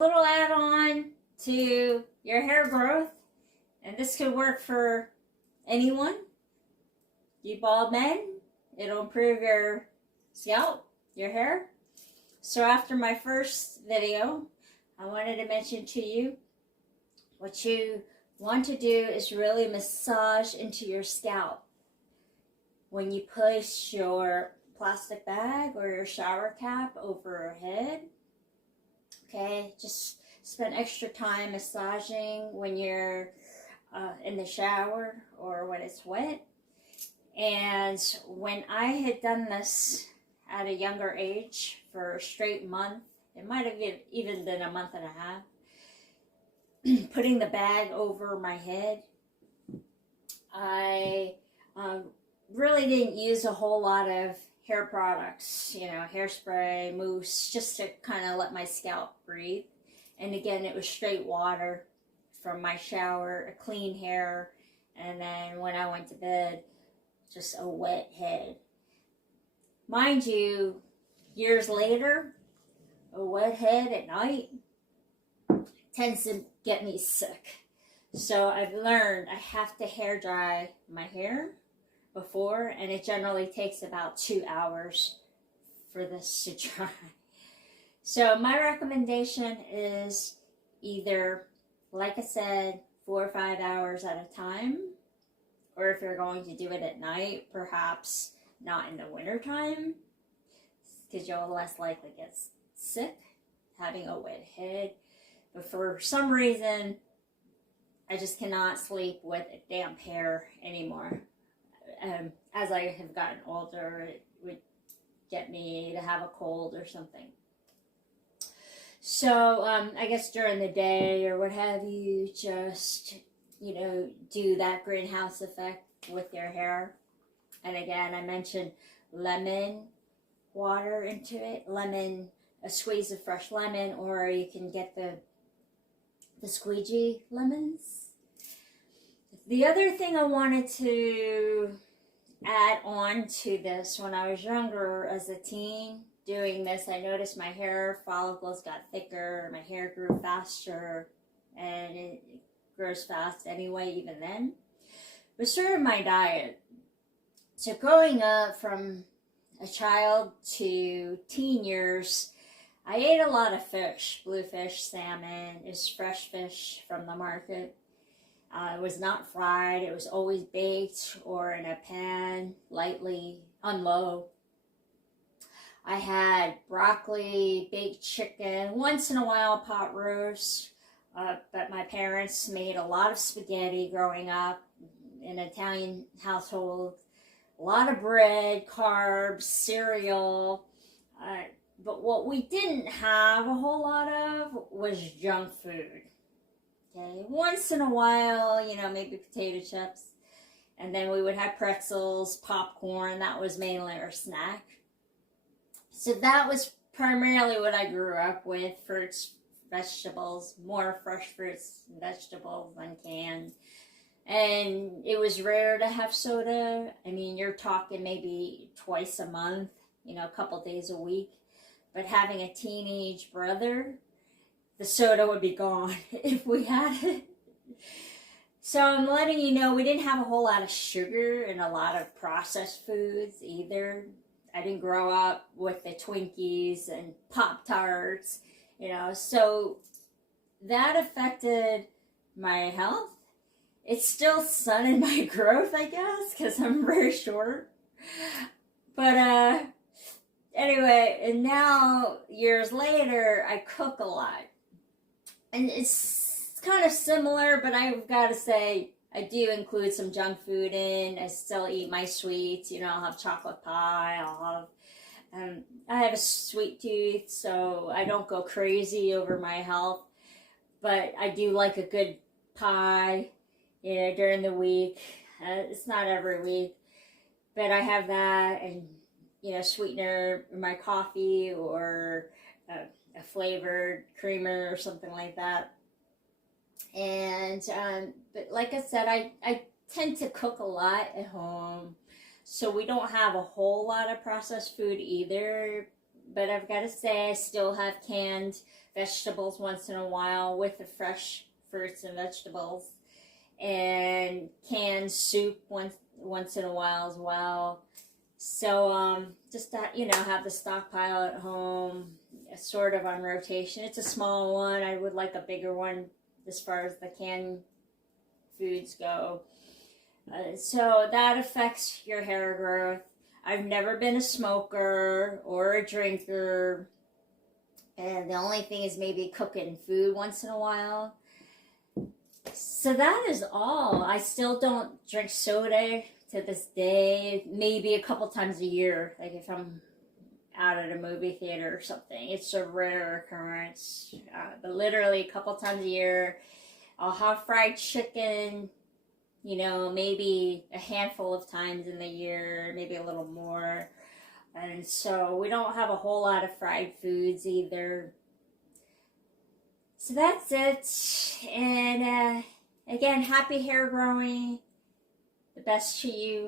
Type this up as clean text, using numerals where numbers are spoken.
Little add-on to your hair growth, and this could work for anyone. You bald men, it'll improve your scalp, your hair. So after my first video, I wanted to mention to you what you want to do is really massage into your scalp. When you place your plastic bag or your shower cap over your head, okay, just spend extra time massaging when you're in the shower or when it's wet. And when I had done this at a younger age for a straight month, it might have even been a month and a half, putting the bag over my head, I really didn't use a whole lot of hair products, hairspray, mousse, just to kind of let my scalp breathe. And again, it was straight water from my shower, a clean hair, and then when I went to bed, just a wet head. Mind you, years later, a wet head at night tends to get me sick. So I've learned I have to hair dry my hair before, and it generally takes about 2 hours for this to dry. So my recommendation is either, like I said, 4 or 5 hours at a time, or if you're going to do it at night, perhaps not in the wintertime, because you'll less likely get sick having a wet head. But for some reason, I just cannot sleep with damp hair anymore. As I have gotten older, it would get me to have a cold or something. So I guess during the day or what have you, just, do that greenhouse effect with your hair. And again, I mentioned lemon water into it, a squeeze of fresh lemon, or you can get the squeegee lemons. The other thing I wanted to add on to this, when I was younger as a teen doing this, I noticed my hair follicles got thicker, my hair grew faster, and it grows fast anyway even then. But sort of my diet. So growing up from a child to teen years, I ate a lot of fish, bluefish, salmon. It was fresh fish from the market. It was not fried. It was always baked or in a pan, lightly on low. I had broccoli, baked chicken, once in a while pot roast. But my parents made a lot of spaghetti growing up in an Italian household. A lot of bread, carbs, cereal. But what we didn't have a whole lot of was junk food. Okay, once in a while, maybe potato chips. And then we would have pretzels, popcorn. That was mainly our snack. So that was primarily what I grew up with. Fruits, vegetables, more fresh fruits and vegetables than canned. And it was rare to have soda. I mean, you're talking maybe twice a month, a couple days a week. But having a teenage brother, the soda would be gone if we had it. So I'm letting you know we didn't have a whole lot of sugar and a lot of processed foods either. I didn't grow up with the Twinkies and Pop-Tarts, so that affected my health. It still stunted my growth, I guess, because I'm very short. But anyway, and now, years later, I cook a lot. And it's kind of similar, but I've got to say, I do include some junk food in. I still eat my sweets. I'll have chocolate pie. I have a sweet tooth, so I don't go crazy over my health. But I do like a good pie, during the week. It's not every week, but I have that, and sweetener in my coffee, or a flavored creamer or something like that. And but like I said, I tend to cook a lot at home, so we don't have a whole lot of processed food either. but I've got to say I still have canned vegetables once in a while with the fresh fruits and vegetables, and canned soup once in a while as well. So just that, have the stockpile at home, sort of on rotation. It's a small one. I would like a bigger one as far as the canned foods go. So that affects your hair growth. I've never been a smoker or a drinker, and the only thing is maybe cooking food once in a while. So that is all. I still don't drink soda to this day, maybe a couple times a year, like if I'm out at a movie theater or something. It's a rare occurrence, but literally a couple times a year. I'll have fried chicken, maybe a handful of times in the year, maybe a little more. And so we don't have a whole lot of fried foods either. So that's it. And again, happy hair growing. The best to you.